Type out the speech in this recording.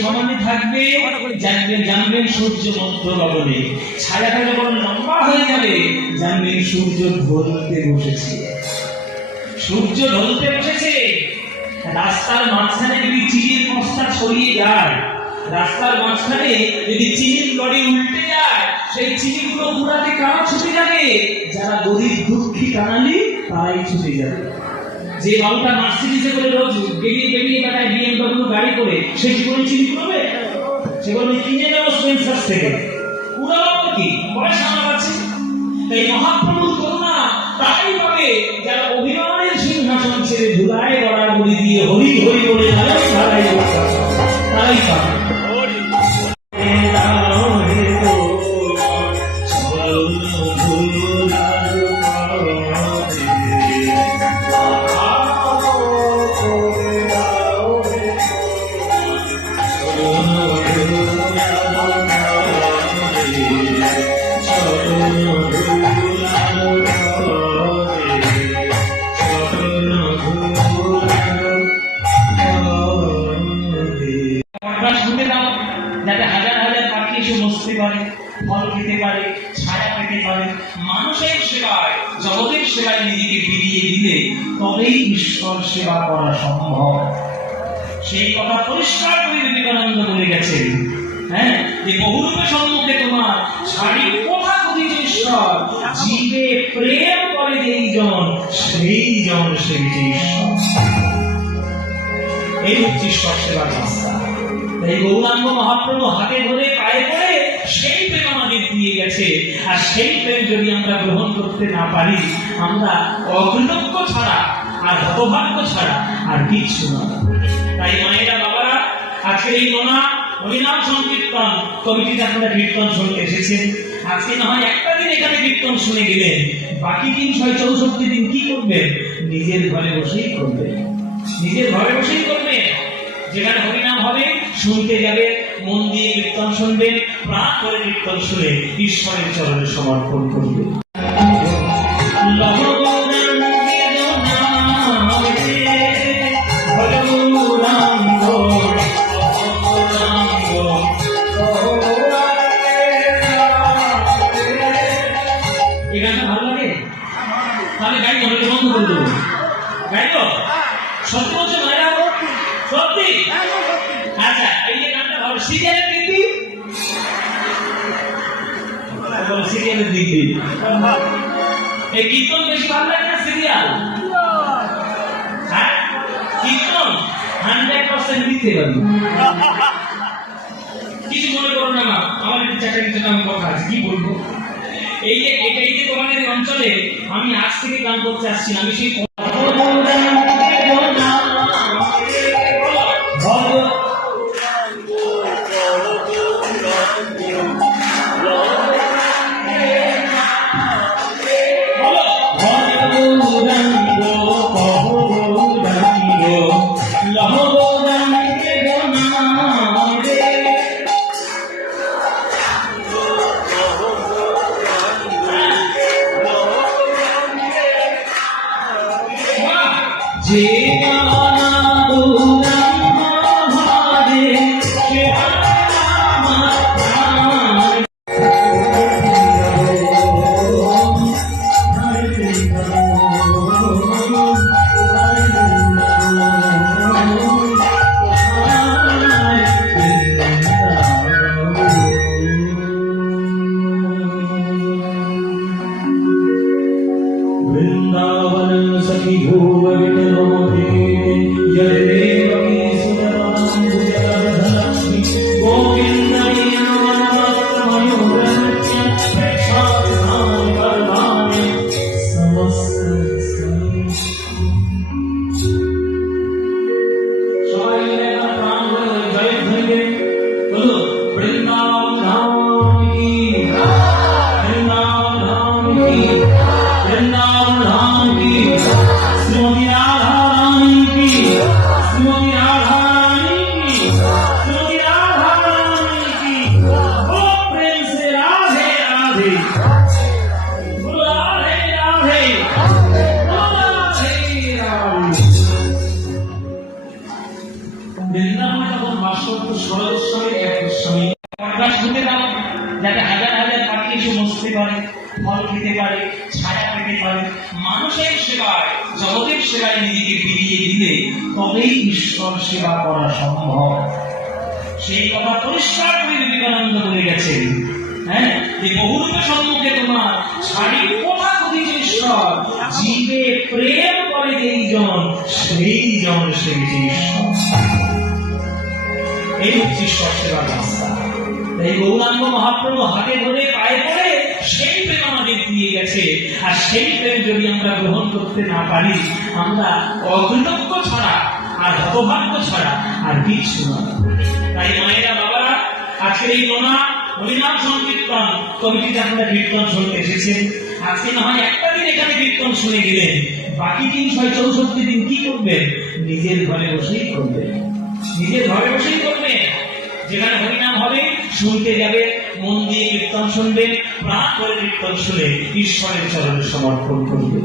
সমানে থাকবে, জানবেন সূর্য মধ্য গগনে, ছায়াটা যখন লম্বা হয়ে যাবে জানবেন সূর্য ঢলতে বসেছে। সূর্য ঢলতে বসেছে। রাস্তার মাঝখানে যদি চিনির বস্তা ছড়িয়ে যায়, রাস্তার মাঝখানে যদি চিনির লরি উল্টে যায়, সেই চিনিগুলো পুরাতে কারা ছুটে যাবে? যারা গরিব দুঃখী কাঙালি তারাই ছুটে যাবে। যে বাবুটা মার্সিডিজে করে রোজ বেরিয়ে বেড়ায় BMW গাড়ি করে, সে জীবনে চিনি করবে? সে বলবে কিনে নেবো স্পেন্সার থেকে, পুরাবো কি, পয়সা আমার আছে। তাই মহাপ্রভুর করুণা তারাই পাবে যারা অভিমানের সিংহাসন ছেড়ে ধুলায় গড়াগড়ি দিয়ে হরি হরি বলে তারাই পাবে। যাতে হাজার হাজার পাখি এসে বসতে পারে, ফল খেতে পারে, ছায়া পেতে পারে। মানুষের সেবায়, জগতের সেবায় নিজেকে বিলিয়ে দিলে তবেই ঈশ্বর সেবা করা সম্ভব। সেই কথা পরিষ্কার করে বিবেকানন্দ বলে গেছেন, হ্যাঁ, যে বহুরূপে সম্মুখে তোমার ছাড়ি কথা কথিত ঈশ্বর, জীবে প্রেম করে যেই জন সেই জন সেই ঈশ্বর। এই হচ্ছে ঈশ্বর সেবার রাস্তা। এই গৌরাঙ্গ মহাপ্রভু হাতে ধরে পায়ে পড়ে সেই প্রেম আমাদের দিয়ে গেছে। আর সেই প্রেম যদি আমরা গ্রহণ করতে না পারি, আমরা অকৃতজ্ঞ ছাড়া আর হতভাগ্য ছাড়া আর কিছু না। তাই মায়েরা, বাবারা, আজকের এই হরিনাম সংকীর্তন কমিটিতে আপনারা কীর্তন শুনতে এসেছেন। আজকে না হয় একটা দিন এখানে কীর্তন শুনে গেলেন, বাকি দিন ৬৬৪ দিন কি করবেন? নিজের ঘরে বসেই করবেন, নিজের ঘরে বসেই করবেন। যেখানে হরিনাম হবে শুনতে যাবে, মন দিয়ে কীর্তন শুনবেন, প্রাণ করে কীর্তন শুনে ঈশ্বরের চরণে সমর্পণ করবে। এই গানটা ভালো লাগে? তাহলে গাড়ি বন্ধ করে দেবো। গাড়ি তো সত্য হচ্ছে ভাইরা, সত্যি? আচ্ছা, এই যে গানটা ভালো, সিরিয়ালের দিদি, সিরিয়ালের দিদি, এই কীর্তন বেশি ভালো লাগে না সিরিয়াল? হ্যাঁ, কীর্তন 100% দিতে পারি। কিছু মনে করো না, আমার একটু চাকরির জন্য আমি কথা আছে, কি বলবো? এই যে তোমাদের অঞ্চলে আমি আজ থেকে গান করতে আসছি, আমি সেই ষোড়শ স্বামী এক স্বামী প্রকাশ হতে দাও, যাতে হাজার হাজার পাখি এসে বসতে পারে, ফল খেতে পারে, ছায়া পেতে পারে। মানুষের সেবায়, জগতের সেবায় নিজেকে বিলিয়ে দিলে তবেই ঈশ্বর সেবা করা সম্ভব। সেই কথা পরিষ্কার করে বিবেকানন্দ বলে গেছেন, হ্যাঁ, যে বহুরূপে সম্মুখে তোমার ছাড়ি কোথা কথিত ঈশ্বর, জীবে প্রেম করে যেই জন, সেই জন সেবিছে ঈশ্বর। এই হচ্ছে ঈশ্বর সেবার রাস্তা। এই গৌরাঙ্গ মহাপ্রভু হাতে ধরে পায়ে পড়ে সেই প্রেম আমাদের দিয়ে গেছে। আর সেই প্রেম যদি আমরা গ্রহণ করতে না পারি, আমরা অকৃতজ্ঞ ছাড়া আর হতভাগ্য ছাড়া আর কিছু না। তাই মায়েরা, বাবারা, আজকের এই হরিনাম সংকীর্তন কমিটিতে আপনারা কীর্তন শুনতে এসেছেন। আজকে না হয় একটা দিন এখানে কীর্তন শুনে গেলেন, বাকি 364 দিন কি করবেন? নিজের ঘরে বসেই করবেন, নিজের ঘরে বসেই করবেন। যেখানে হরিনাম হবে শুনতে যাবে, মন দিয়ে কীর্তন শুনবেন, প্রাণ করে কীর্তন শুনে ঈশ্বরের চরণে সমর্পণ করবে।